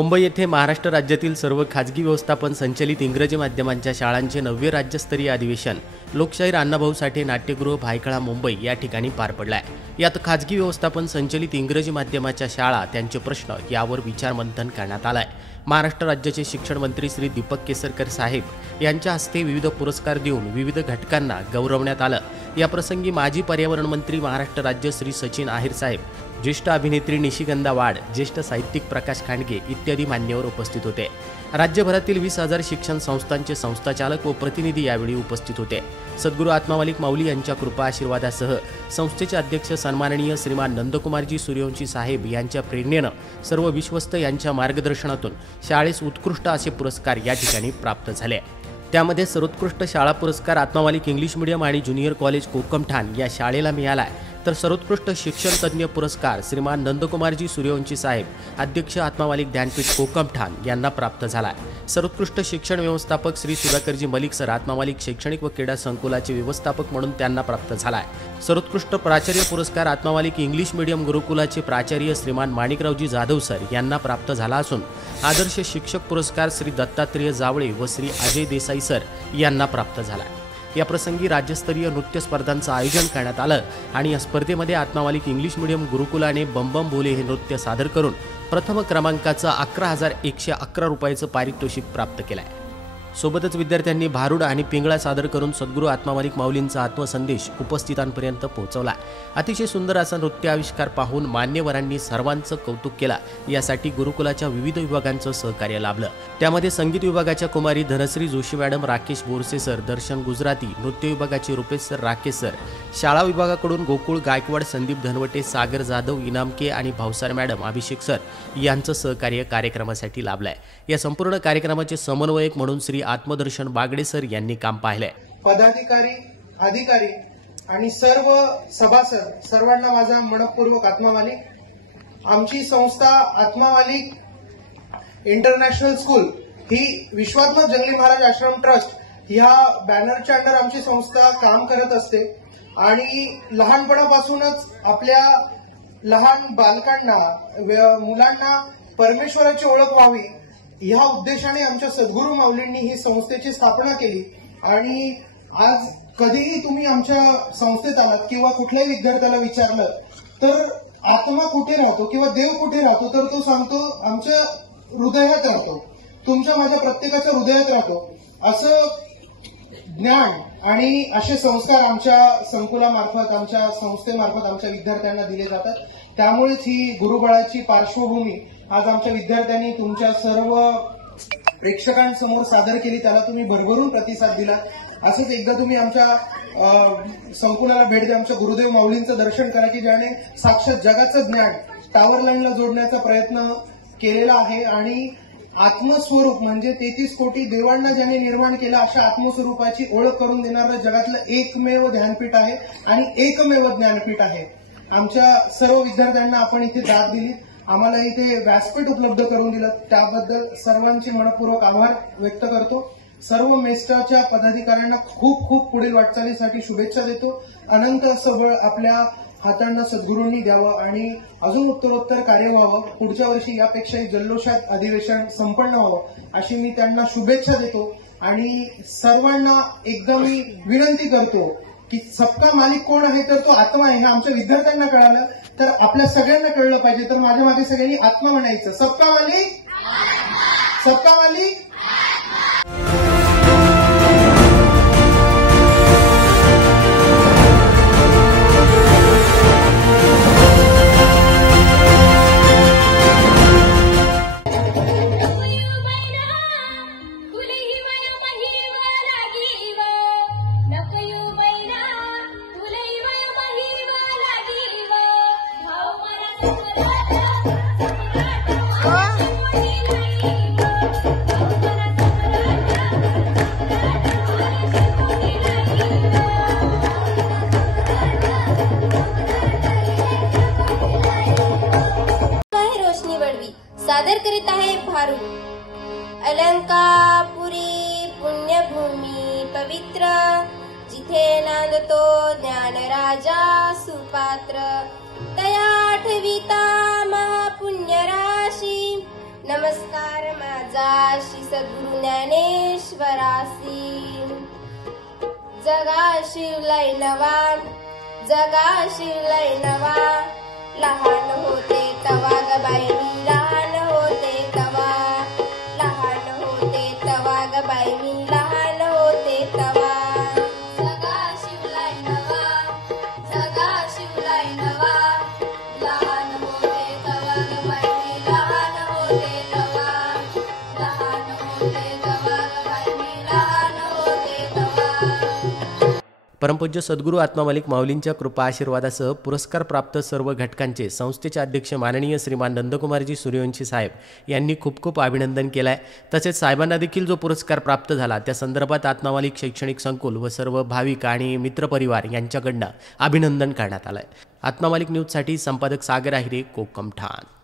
मुंबई येथे महाराष्ट्र राज्यातील सर्व खाजगी व्यवस्थापन संचलित इंग्रजी माध्यमांच्या शाळांचे 9वे राज्यस्तरीय अधिवेशन लोकशाहीर अण्णाभाऊ साठे नाट्यगृह भायखळा मुंबई या ठिकाणी पार पडले आहे। यात खाजगी व्यवस्थापन संचलित इंग्रजी माध्यमाच्या शाळा त्यांचे प्रश्न यावर विचारमंथन करण्यात आले आहे। महाराष्ट्र राज्याचे शिक्षण मंत्री श्री दीपक केसरकर साहेब यांच्या हस्ते विविध पुरस्कार देऊन विविध घटकांना गौरवण्यात आलं। या प्रसंगी माजी पर्यावरण मंत्री महाराष्ट्र राज्य श्री सचिन आहेर साहेब, ज्येष्ठ अभिनेत्री निशिगंधा वाड, ज्येष्ठ साहित्यिक प्रकाश खांडगे इत्यादी मान्यवर उपस्थित होते। राज्यभरातील 20,000 शिक्षण संस्थांचे संस्थाचालक व प्रतिनिधी यावेळी उपस्थित होते। सद्गुरू आत्मामालिक माऊली यांच्या कृपा आशीर्वादासह संस्थेचे अध्यक्ष सन्माननीय श्रीमान नंदकुमारजी सूर्यवंशी साहेब यांच्या प्रेरणेने सर्व विश्वस्त यांच्या मार्गदर्शनातून शाळेस उत्कृष्ट असे पुरस्कार या ठिकाणी प्राप्त झाले। त्यामध्ये सर्वोत्कृष्ट शाळा पुरस्कार आत्मामालिक इंग्लिश मीडियम आणि ज्युनियर कॉलेज कोकमठाण या शाळेला मिळाला आहे। तर सर्वोत्कृष्ट शिक्षण तज्ञ पुरस्कार श्रीमान नंदकुमारजी सूर्यवंशी साहेब, अध्यक्ष आत्मामालिक ज्ञानपीठ कोकमठाण यांना प्राप्त झाला आहे। सर्वोत्कृष्ट शिक्षण व्यवस्थापक श्री सुधाकरजी मलिक सर, आत्मामालिक शैक्षणिक व क्रीडा संकुलाचे व्यवस्थापक म्हणून त्यांना प्राप्त झाला आहे। सर्वोत्कृष्ट प्राचार्य पुरस्कार आत्मामालिक इंग्लिश मीडियम गुरुकुलाचे प्राचार्य श्रीमान माणिकरावजी जाधव सर यांना प्राप्त झाला असून आदर्श शिक्षक पुरस्कार श्री दत्तात्रेय जावळे व श्री अजय देसाई सर यांना प्राप्त झाला आहे। या प्रसंगी राज्यस्तरीय नृत्य स्पर्धांचं आयोजन करण्यात आलं आणि या स्पर्धेमध्ये आत्मामालिक इंग्लिश मीडियम गुरुकुलाने बम बम बोले हे नृत्य सादर करून प्रथम क्रमांकाचं 11,111 रुपयाचं पारितोषिक प्राप्त केलं आहे। सोबतच विद्यार्थ्यांनी भारुड आणि पिंगळा सादर करून सद्गुरू आत्मामालिक माऊलींचा आत्मसंदेश उपस्थितांपर्यंत पोहोचवला। अतिशय सुंदर असा नृत्य आविष्कार पाहून मान्यवरांनी सर्वांचं कौतुक केलं। यासाठी गुरुकुलाच्या विविध विभागांचं सहकार्य लाभलं। त्यामध्ये संगीत विभागाच्या कुमारी धनश्री जोशी मॅडम, राकेश बोरसे सर, दर्शन गुजराती, नृत्य विभागाचे रुपेश सर, राकेश सर, शाळा विभागाकडून गोकुळ गायकवाड, संदीप धनवटे, सागर जाधव, इनामके आणि भावसार मॅडम, अभिषेक सर यांचं सहकार्य कार्यक्रमासाठी लाभलंय। या संपूर्ण कार्यक्रमाचे समन्वयक म्हणून श्री आत्मदर्शन बागडे सर यांनी काम पाहिलंय। पदाधिकारी, अधिकारी आणि सर्व सभासद सर्वांना माझा मनपूर्वक आत्मामालिक। आमची संस्था आत्मामालिक इंटरनॅशनल स्कूल ही विश्वात्मक जंगली महाराज आश्रम ट्रस्ट ह्या बॅनरच्या अंडर आमची संस्था काम करत असते आणि लहानपणापासूनच आपल्या लहान बालकांना, मुलांना परमेश्वराची ओळख व्हावी ह्या उद्देशाने आमच्या सद्गुरू माऊलींनी ही संस्थेची स्थापना केली। आणि आज कधीही तुम्ही आमच्या संस्थेत आलात किंवा कुठल्याही विद्यार्थ्याला विचारलं तर आत्मा कुठे राहतो किंवा देव कुठे राहतो तर तो सांगतो आमच्या हृदयात राहतो, तुमच्या माझ्या प्रत्येकाच्या हृदयात राहतो। असं ज्ञान आणि असे संस्कार आमच्या संकुलामार्फत, आमच्या संस्थेमार्फत आमच्या विद्यार्थ्यांना दिले जातात। त्यामुळेच ही गुरुबळाची पार्श्वभूमी आज आमच्या विद्यार्थ्यांनी तुमच्या सर्व प्रेक्षकांसमोर सादर केली, त्याला तुम्ही भरभरून प्रतिसाद दिला। असंच एकदा तुम्ही आमच्या संकुलाला भेट द्या, आमच्या गुरुदेव माऊलींचं दर्शन करा की ज्याने साक्षात जगाचं ज्ञान टावर लाईनला जोडण्याचा प्रयत्न केलेला आहे आणि आत्मस्वरूप म्हणजे 33 कोटी देवांना ज्याने निर्माण केलं अशा आत्मस्वरूपाची ओळख करून देणारं जगातलं एकमेव ध्यानपीठ आहे आणि एकमेव ज्ञानपीठ आहे। आमच्या सर्व विद्यार्थ्यांना आपण इथे दाद दिली, आम्हाला इथे व्यासपीठ उपलब्ध करून दिलं, त्याबद्दल सर्वांचे मनपूर्वक आभार व्यक्त करतो। सर्व मेस्टाच्या पदाधिकाऱ्यांना खूप खूप पुढील वाटचालीसाठी शुभेच्छा देतो। अनंत सबळ आपल्या हातांना सद्गुरूंनी द्यावं आणि अजून उत्तरोत्तर कार्य व्हावं। पुढच्या वर्षी यापेक्षाही जल्लोषात अधिवेशन संपन्न व्हावं अशी मी त्यांना शुभेच्छा देतो। आणि सर्वांना एकदा मी विनंती करतो की सबका मालिक कोण आहे तर तो आत्मा आहे। हे आमच्या विद्यार्थ्यांना कळालं तर आपल्या सगळ्यांना कळलं पाहिजे। तर माझ्या मागे सगळ्यांनी आत्मा म्हणायचं, सबका मालिक, सबका मालिक। सादर करीत आहे भारुड। अलंकापुरी पुण्यभूमी पवित्र, जिथे नांदतो ज्ञानराजा सुपात्र। तया ठविता महापुण्यराशी, नमस्कार माझा श्री सद्गुरु ज्ञानेश्वरासी. जगा शिवलाय नवा, जगा शिवलाय नवा. लहान होते तवा ग बाई मी, लहान होते तवा. लहान होते तवा ग बाई मी, लहान होते तवा. जगा शिवलाय नवा, जगा शिवलाय नवा. लहान होते तवा ग बाई मी, लहान होते तवा. लहान होते तवा ग बाई मी, लहान होते तवा. परमपूज्य सद्गुरू आत्मा मालिक माऊलींच्या कृपा आशीर्वादासह पुरस्कार प्राप्त सर्व घटकांचे संस्थेचे अध्यक्ष माननीय श्रीमान नंदकुमारजी सूर्यवंशी साहेब यांनी खूप खूप अभिनंदन केलं आहे. तसेच साहेबांना देखील जो पुरस्कार प्राप्त झाला त्या संदर्भात आत्मा मालिक शैक्षणिक संकुल व सर्व भाविक आणि मित्रपरिवार यांच्याकडनं अभिनंदन करण्यात आलं आहे. आत्मा मालिक न्यूजसाठी संपादक सागर आहिरे, कोकम ठाण.